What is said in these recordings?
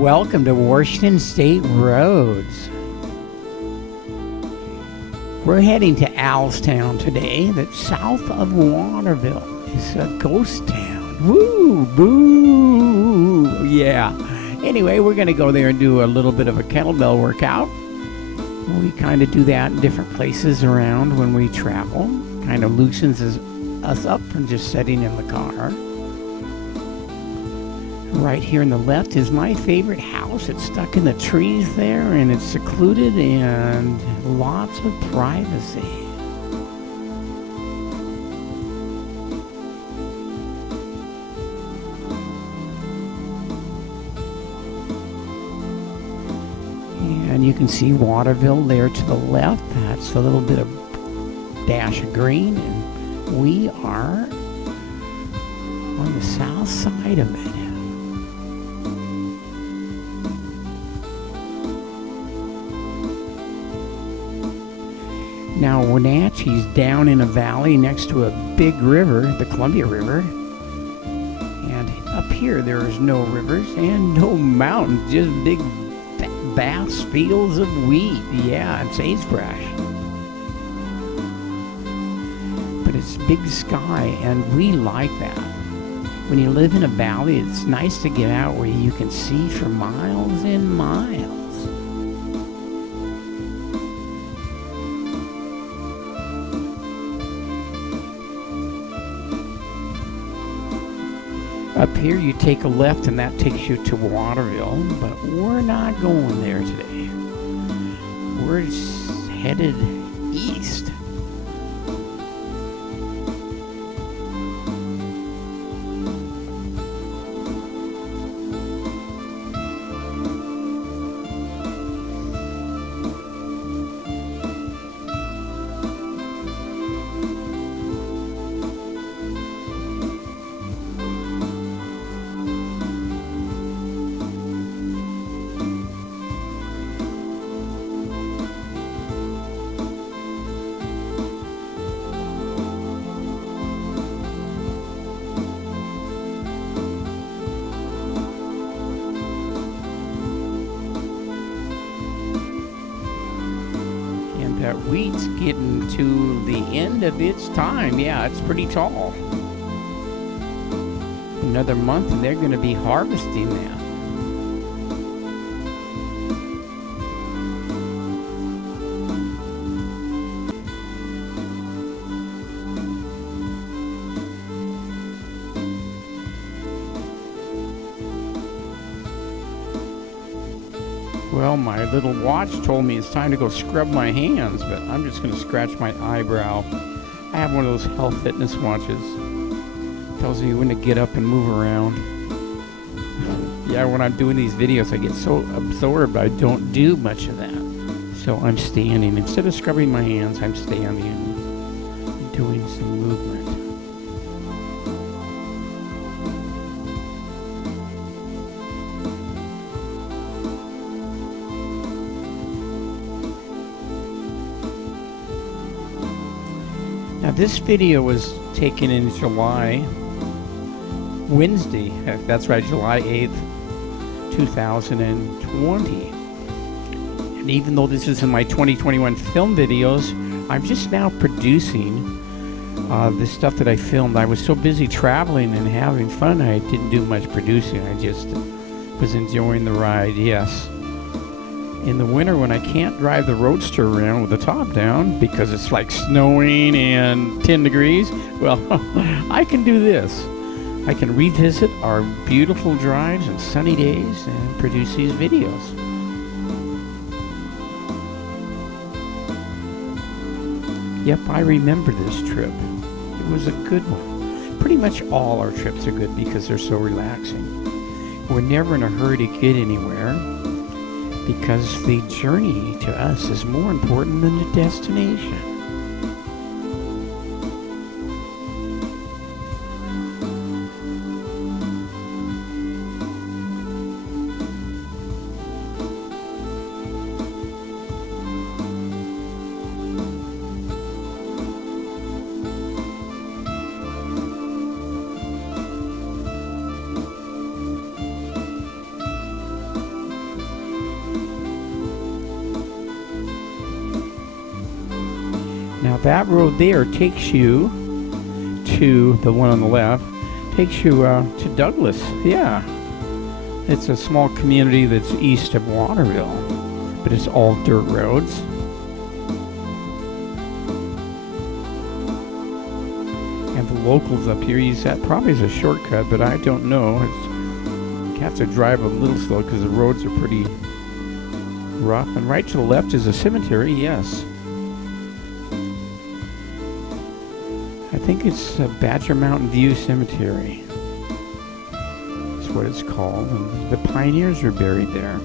Welcome to Washington State Roads. We're heading to Alstown today, that's south of Waterville. It's a ghost town. Woo, boo, yeah. Anyway, we're going to go there and do a little bit of a kettlebell workout. We kind of do that in different places around when we travel. Kind of loosens us up from just sitting in the car. Right here on the left is my favorite house. It's stuck in the trees there, and it's secluded and lots of privacy. And you can see Waterville there to the left. That's a little bit of dash of green, and we are on the south side of it. Now, Wenatchee's down in a valley next to a big river, the Columbia River. And up here, there is no rivers and no mountains, just big vast fields of wheat. Yeah, and sagebrush. But it's big sky, and we like that. When you live in a valley, it's nice to get out where you can see for miles and miles. Up here, you take a left, and that takes you to Waterville, but we're not going there today. We're headed east. That wheat's getting to the end of its time. Yeah, it's pretty tall. Another month and they're going to be harvesting that. Well, my little watch told me it's time to go scrub my hands, but I'm just going to scratch my eyebrow. I have one of those health fitness watches. Tells me when to get up and move around. Yeah, when I'm doing these videos, I get so absorbed, I don't do much of that. So I'm standing. Instead of scrubbing my hands, I'm standing and doing some movement. Now, this video was taken in Wednesday, that's right, July 8th, 2020. And even though this is in my 2021 film videos, I'm just now producing the stuff that I filmed. I was so busy traveling and having fun, I didn't do much producing. I just was enjoying the ride, yes. In the winter, when I can't drive the Roadster around with the top down because it's like snowing and 10 degrees, well, I can do this. I can revisit our beautiful drives and sunny days and produce these videos. Yep, I remember this trip. It was a good one. Pretty much all our trips are good because they're so relaxing. We're never in a hurry to get anywhere, because the journey to us is more important than the destination. that road there takes you to the one on the left, takes you to Douglas. Yeah. It's a small community that's east of Waterville, but it's all dirt roads. And the locals up here use that probably as a shortcut, but I don't know. You have to drive a little slow because the roads are pretty rough. And right to the left is a cemetery, yes. I think it's Badger Mountain View Cemetery. That's what it's called. And the pioneers are buried there.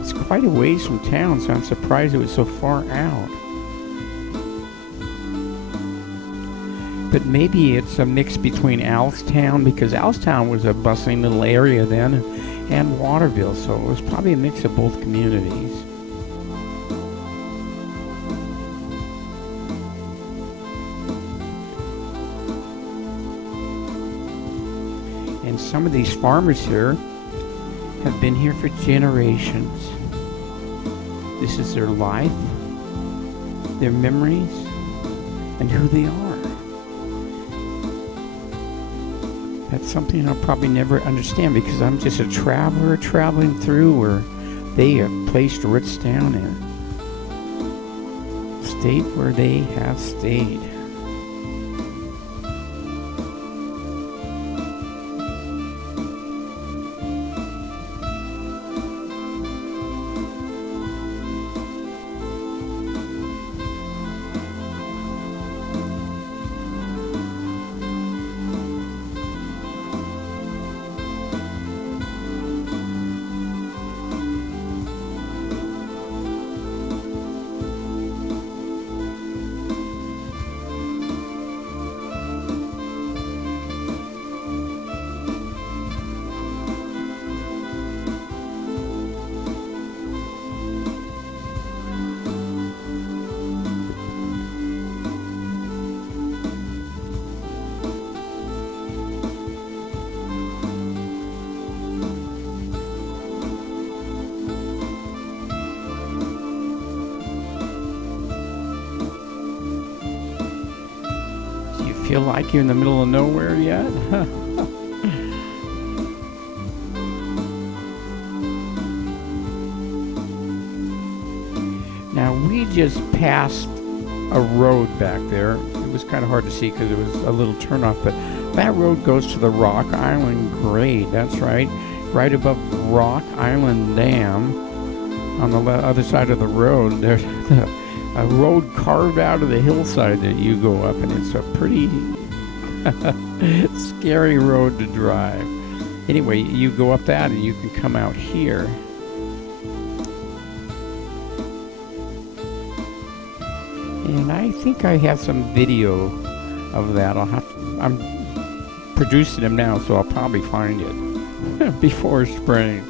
It's quite a ways from town, so I'm surprised it was so far out. But maybe it's a mix between Alstown, because Alstown was a bustling little area then, and Waterville, so it was probably a mix of both communities. And some of these farmers here have been here for generations. This is their life, their memories, and who they are. That's something I'll probably never understand because I'm just a traveler traveling through where they have placed roots down and stayed where they have stayed. Feel like you're in the middle of nowhere yet? Now we just passed a road back there. It was kind of hard to see because it was a little turnoff, but that road goes to the Rock Island grade. That's right. Right above Rock Island Dam on the other side of the road. There's a road carved out of the hillside that you go up, and it's a pretty scary road to drive. Anyway, you go up that and you can come out here. And I think I have some video of that. I'm producing them now, so I'll probably find it before spring.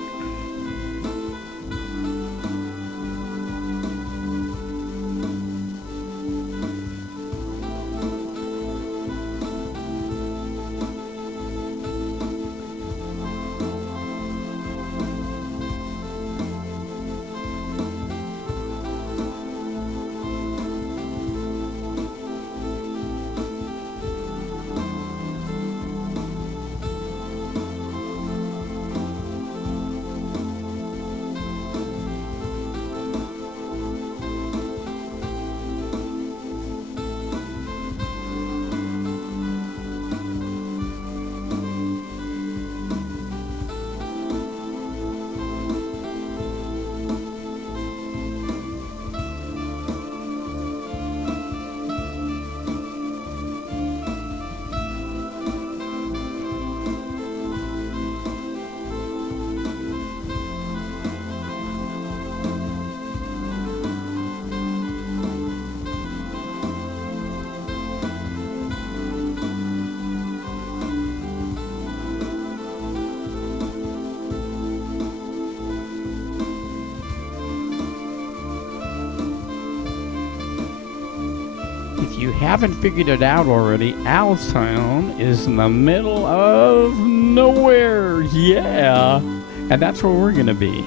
If you haven't figured it out already, Alstown is in the middle of nowhere. Yeah. And that's where we're going to be.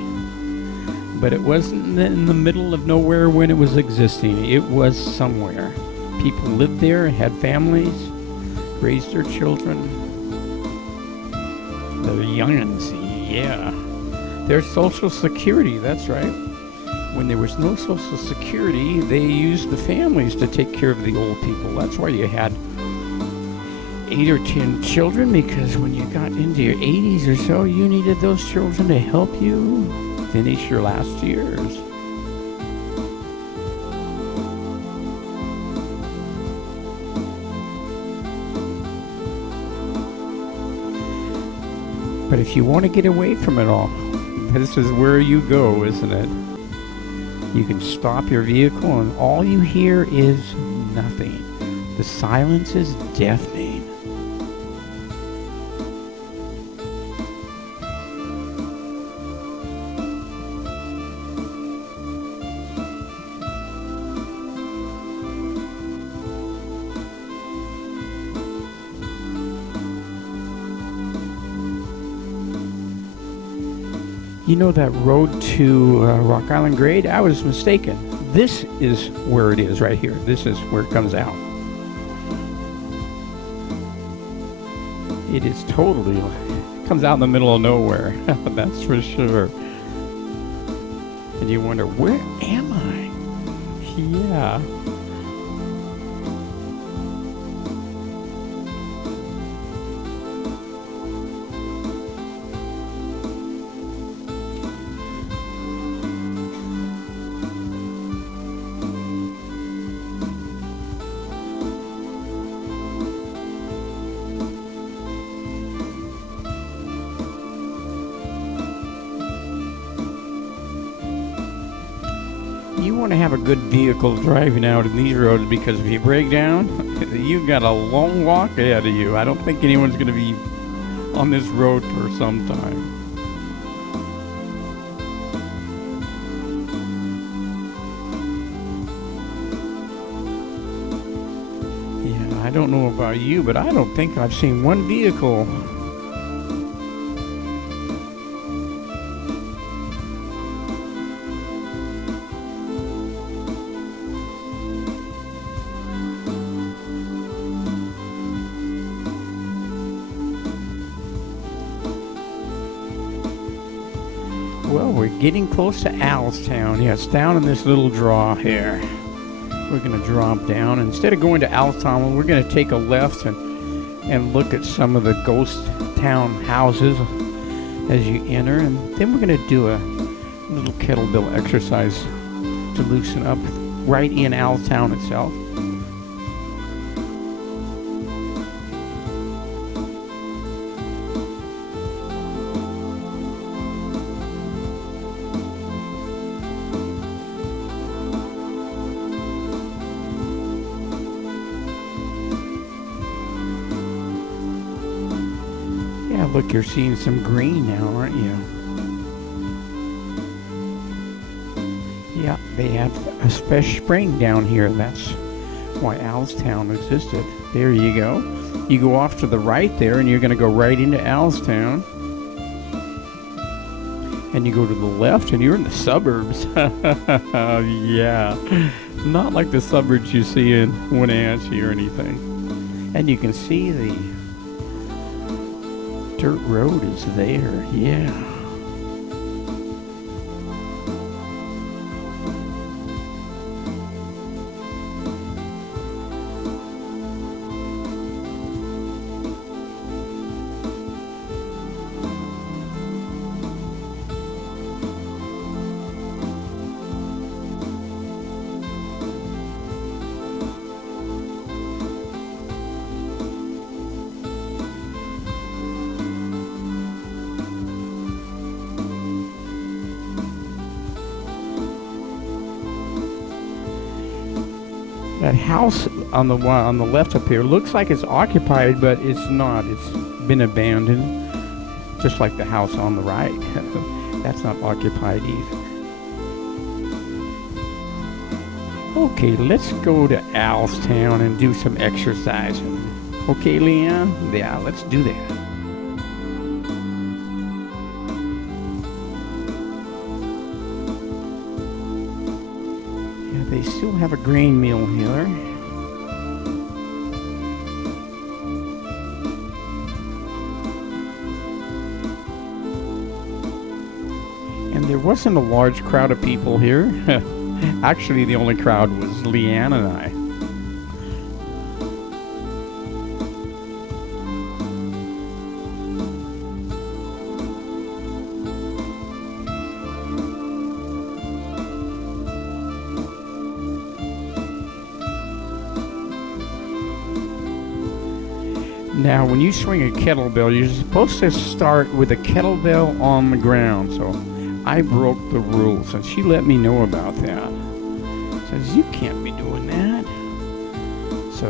But it wasn't in the middle of nowhere when it was existing. It was somewhere. People lived there, had families, raised their children. The youngins, yeah. There's Social Security, that's right. When there was no Social Security, they used the families to take care of the old people. That's why you had 8 or 10 children, because when you got into your 80s or so, you needed those children to help you finish your last years. But if you want to get away from it all, this is where you go, isn't it? You can stop your vehicle and all you hear is nothing. The silence is deafening. You know that road to Rock Island Grade? I was mistaken. This is where it is right here. This is where it comes out. It is totally, comes out in the middle of nowhere. That's for sure. And you wonder, where am I? Yeah. You want to have a good vehicle driving out in these roads, because if you break down, you've got a long walk ahead of you. I don't think anyone's going to be on this road for some time. Yeah, I don't know about you, but I don't think I've seen one vehicle. Well, we're getting close to Alstown. Yeah, it's down in this little draw here. We're going to drop down. Instead of going to Alstown, we're going to take a left and look at some of the ghost town houses as you enter. And then we're going to do a little kettlebell exercise to loosen up right in Alstown itself. Yeah, look, you're seeing some green now, aren't you? Yeah, they have a special spring down here. That's why Alstown existed. There you go. You go off to the right there, and you're going to go right into Alstown. And you go to the left, and you're in the suburbs. Yeah, not like the suburbs you see in Wenatchee or anything. And you can see the dirt road is there, yeah. That house on the left up here looks like it's occupied, but it's not. It's been abandoned, just like the house on the right. That's not occupied either. Okay, let's go to Alstown and do some exercising. Okay, Leanne? Yeah, let's do that. They still have a grain mill here. And there wasn't a large crowd of people here. Actually, the only crowd was Leanne and I. Now, when you swing a kettlebell, you're supposed to start with a kettlebell on the ground. So I broke the rules, and she let me know about that. Says, you can't be doing that. So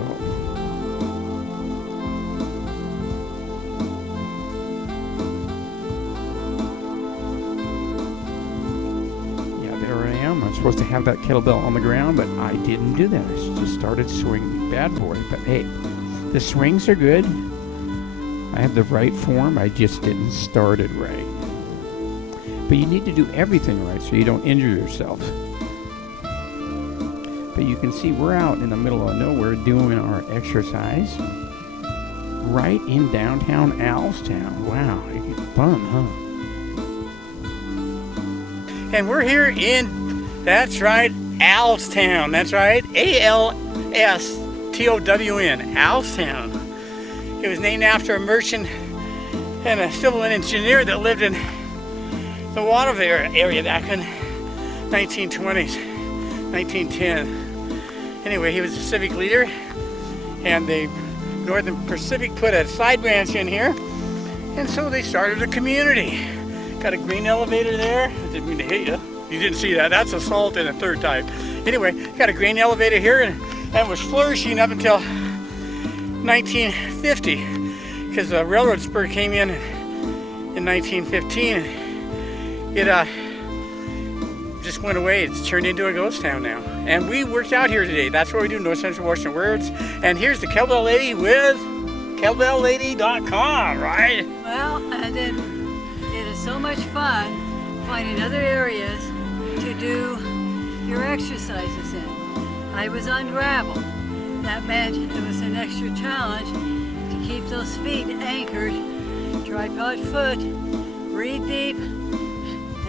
yeah, there I am. I'm supposed to have that kettlebell on the ground, but I didn't do that. I just started swinging. Bad boy. But hey, the swings are good. I have the right form. I just didn't start it right. But you need to do everything right so you don't injure yourself. But you can see we're out in the middle of nowhere doing our exercise right in downtown Alstown. Wow, it's fun, huh? And we're here in, that's right, Alstown. That's right, A-L-S-T-O-W-N, Alstown. It was named after a merchant and a civil engineer that lived in the Waterville area back in 1920s, 1910. Anyway, he was a civic leader, and the Northern Pacific put a side branch in here, and so they started a community. Got a green elevator there. I didn't mean to hit you. You didn't see that. That's assault in a third type. Anyway, got a grain elevator here, and was flourishing up until 1950, because the railroad spur came in 1915. And it just went away. It's turned into a ghost town now. And we worked out here today. That's what we do, North Central Washington Words. And here's the Kettlebell Lady with kettlebelllady.com, right? Well, and then it is so much fun finding other areas to do your exercises in. I was on gravel. That meant it was an extra challenge to keep those feet anchored, tripod foot, breathe deep,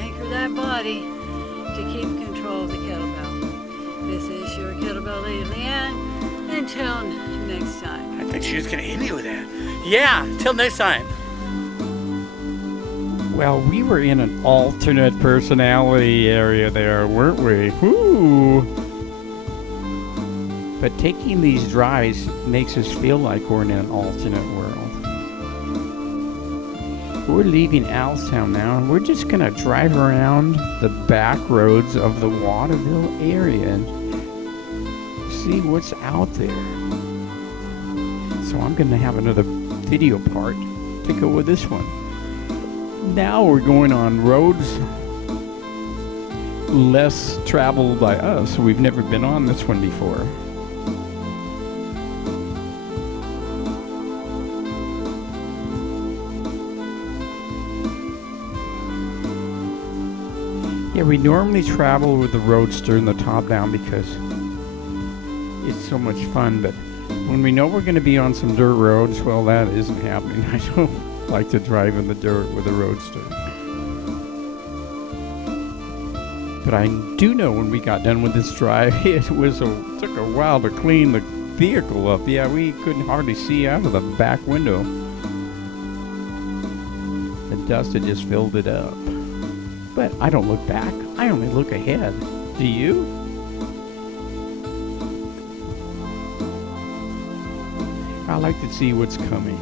anchor that body to keep control of the kettlebell. This is your Kettlebell Lady Leanne. Until next time. I think she was gonna hit me with that. Yeah, till next time. Well, we were in an alternate personality area there, weren't we? Woo! But taking these drives makes us feel like we're in an alternate world. We're leaving Alstown now, and we're just gonna drive around the back roads of the Waterville area and see what's out there. So I'm gonna have another video part to go with this one. Now we're going on roads less traveled by us. We've never been on this one before. Yeah, we normally travel with the Roadster and the top down because it's so much fun, but when we know we're going to be on some dirt roads, well, that isn't happening. I don't like to drive in the dirt with a Roadster. But I do know when we got done with this drive, it took a while to clean the vehicle up. Yeah, we couldn't hardly see out of the back window. The dust had just filled it up. But I don't look back. I only look ahead. Do you? I like to see what's coming.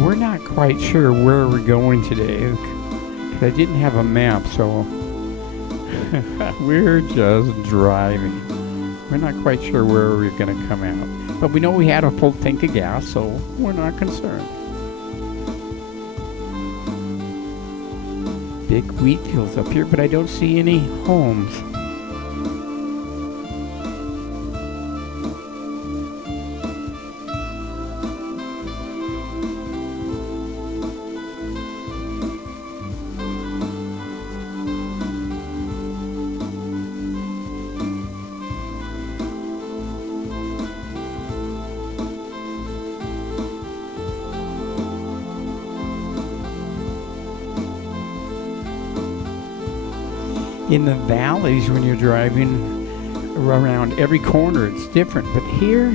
We're not quite sure where we're going today. 'Cause I didn't have a map, so we're just driving. We're not quite sure where we're going to come out. But we know we had a full tank of gas, so we're not concerned. Big wheat fields up here, but I don't see any homes. In the valleys, when you're driving around every corner, it's different. But here,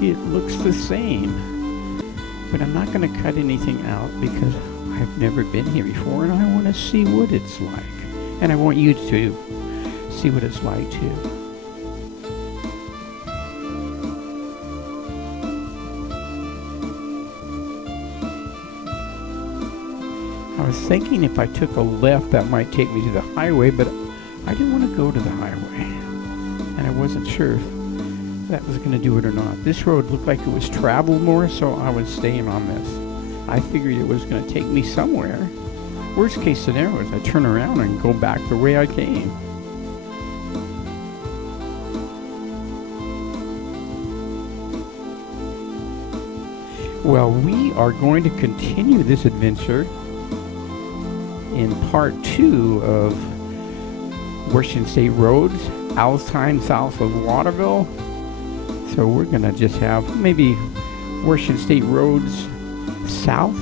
it looks the same. But I'm not going to cut anything out because I've never been here before and I want to see what it's like. And I want you to see what it's like too. I was thinking if I took a left that might take me to the highway, but I didn't want to go to the highway. And I wasn't sure if that was going to do it or not. This road looked like it was traveled more, so I was staying on this. I figured it was going to take me somewhere. Worst case scenario is I turn around and go back the way I came. Well, we are going to continue this adventure in part 2 of Washington State Roads, Alstown south of Waterville. So we're going to just have maybe Washington State Roads south,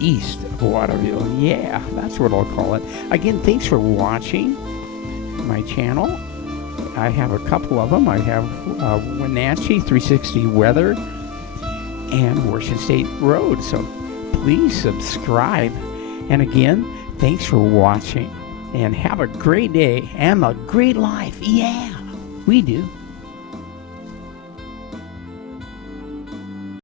east of Waterville. Yeah, that's what I'll call it. Again, thanks for watching my channel. I have a couple of them. I have Wenatchee 360 Weather and Washington State Road. So please subscribe. And again, thanks for watching. And have a great day and a great life. Yeah, we do.